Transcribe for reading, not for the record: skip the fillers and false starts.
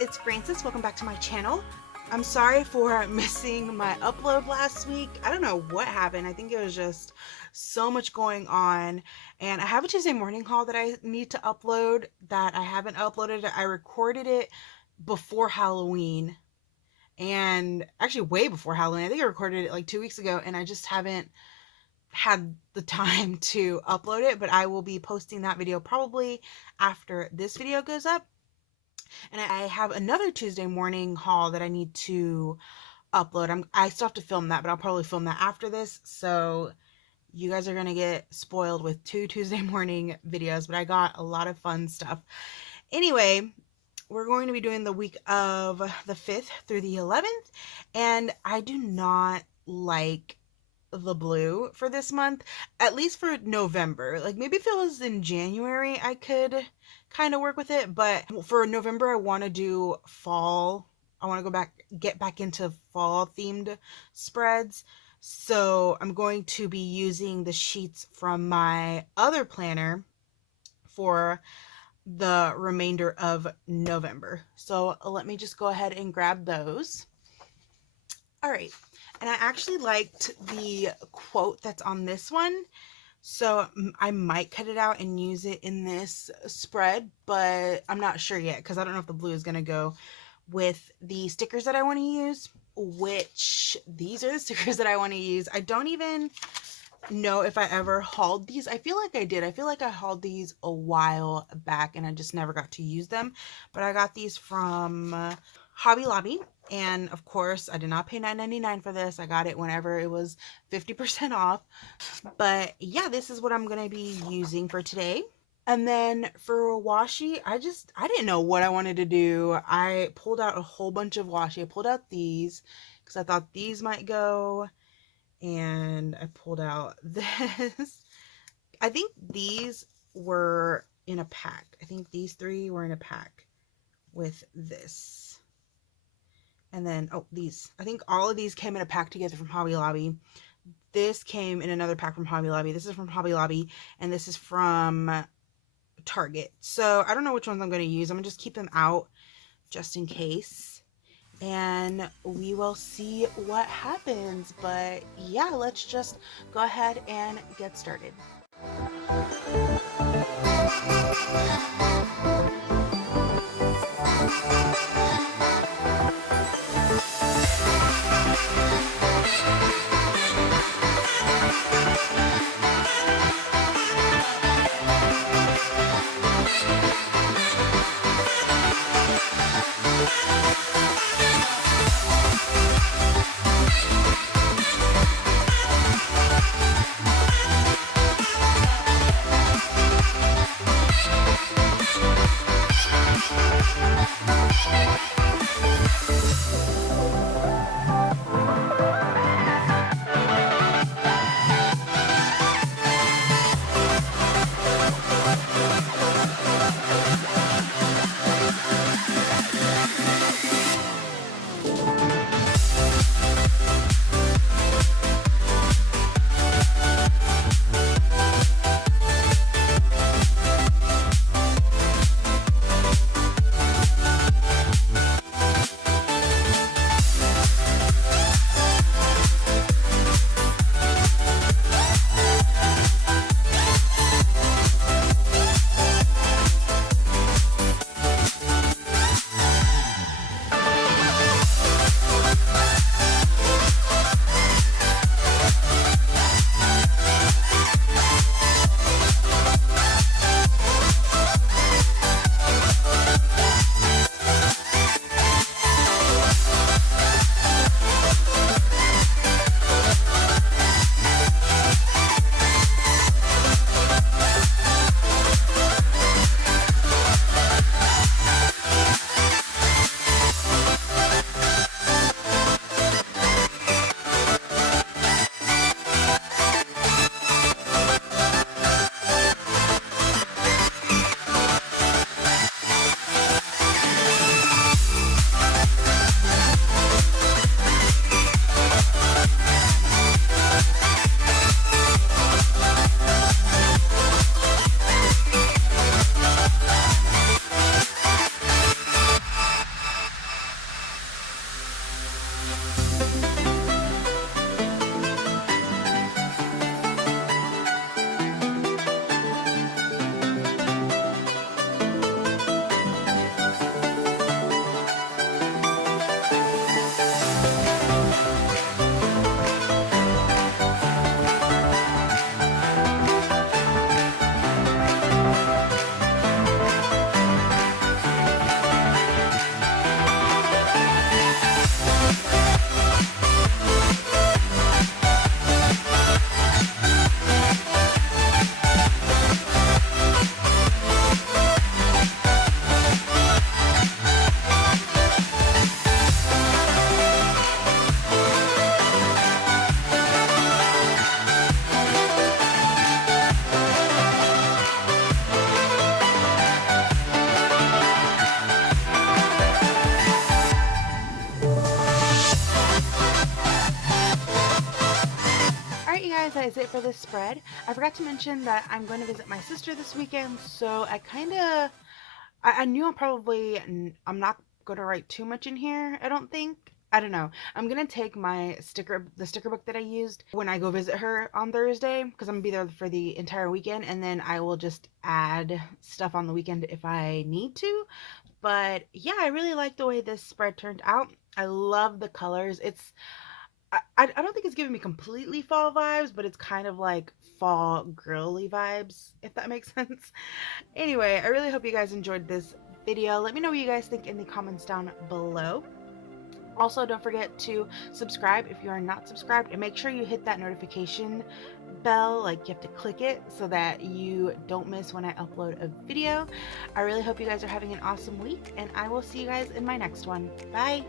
it's Frances. Welcome back to my channel. I'm sorry for missing my upload last week. I don't know what happened. I think it was just so much going on. And I have a Tuesday morning haul that I need to upload that I haven't uploaded. I recorded it before Halloween, and actually way before Halloween. I think I recorded it like 2 weeks ago, and I just haven't had the time to upload it, but I will be posting that video probably after this video goes up. And I have another Tuesday morning haul that I need to upload. I still have to film that, but I'll probably film that after this. So you guys are going to get spoiled with 2 Tuesday morning videos, but I got a lot of fun stuff. Anyway, we're going to be doing the week of the 5th through the 11th, and I do not like the blue for this month, at least for November. Like, maybe if it was in January I could kind of work with it, but for November I want to do fall. I want to get back into fall themed spreads. So I'm going to be using the sheets from my other planner for the remainder of November. So let me just go ahead and grab those. All right. And I actually liked the quote that's on this one, so I might cut it out and use it in this spread, but I'm not sure yet because I don't know if the blue is going to go with the stickers that I want to use, which these are the stickers that I want to use. I don't even know if I ever hauled these. I feel like I did. I feel like I hauled these a while back and I just never got to use them, but I got these from Hobby Lobby. And of course, I did not pay $9.99 for this. I got it whenever it was 50% off. But yeah, this is what I'm going to be using for today. And then for washi, I didn't know what I wanted to do. I pulled out a whole bunch of washi. I pulled out these because I thought these might go. And I pulled out this. I think these were in a pack. I think these 3 were in a pack with this. And then, oh, these. I think all of these came in a pack together from Hobby Lobby. This came in another pack from Hobby Lobby. This is from Hobby Lobby, and this is from Target. So I don't know which ones I'm going to use. I'm going to just keep them out just in case. And we will see what happens. But yeah, let's just go ahead and get started. that is it for this spread. I forgot to mention that I'm going to visit my sister this weekend, so I knew I'm not going to write too much in here, I don't think. I don't know. I'm going to take the sticker book that I used when I go visit her on Thursday, because I'm going to be there for the entire weekend, and then I will just add stuff on the weekend if I need to. But yeah, I really like the way this spread turned out. I love the colors. I don't think it's giving me completely fall vibes, but it's kind of like fall girly vibes, if that makes sense. Anyway, I really hope you guys enjoyed this video. Let me know what you guys think in the comments down below. Also, don't forget to subscribe if you are not subscribed, and make sure you hit that notification bell. Like, you have to click it so that you don't miss when I upload a video. I really hope you guys are having an awesome week, and I will see you guys in my next one. Bye!